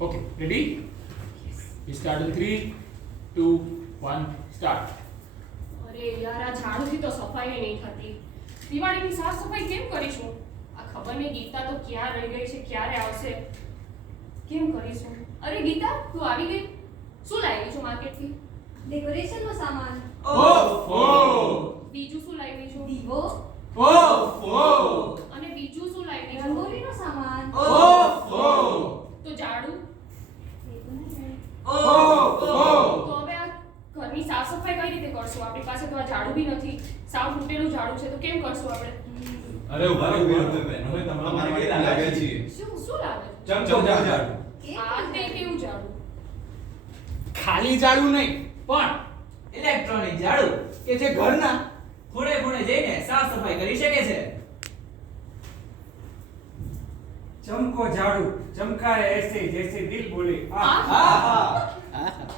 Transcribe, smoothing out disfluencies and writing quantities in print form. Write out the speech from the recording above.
Okay, ready? We start in 3, 2, 1, start. અરે યાર આ ઝાડુથી તો સફાઈ નહીં થતી. દિવાળીની સાફ સફાઈ કેમ કરીશું? આ ખબર નહીં ગીતા તો ક્યાં રહી ગઈ છે, ક્યારે આવશે? કેમ કરીશું? અરે ગીતા તું આવી ગઈ? શું લાવી છું માર્કેટથી? ડેકોરેશનનો સામાન, ઓહો! બીજું શું લાવી છું? દીવો, ઓહો! અને બીજું શું લાવી છું? રંગોળીનો સામાન, ઓહો! તો ઝાડુ? એ તો નહીં. ઓહો! તો હવે આ ઘરની સાફ સફાઈ કઈ રીતે કરશું? આપણી પાસે તો આ ઝાડુ બી નથી. સાવ તૂટેલું ઝાડુ છે તો કેમ કરશું આપણે? અરે ઉભા રહો બેન, અમે તમારા માટે લાવ્યા છીએ. શું લાવે? ચમચમ ઝાડુ. આ તે કેવું ઝાડુ? ખાલી ઝાડુ નહીં પણ ઇલેક્ટ્રોનિક ઝાડુ કે જે ઘરના ખૂણે ખૂણે જઈને સાફ સફાઈ કરી શકે છે. चमको झाड़ू चमकाए ऐसे जैसे दिल बोले આ? આહા!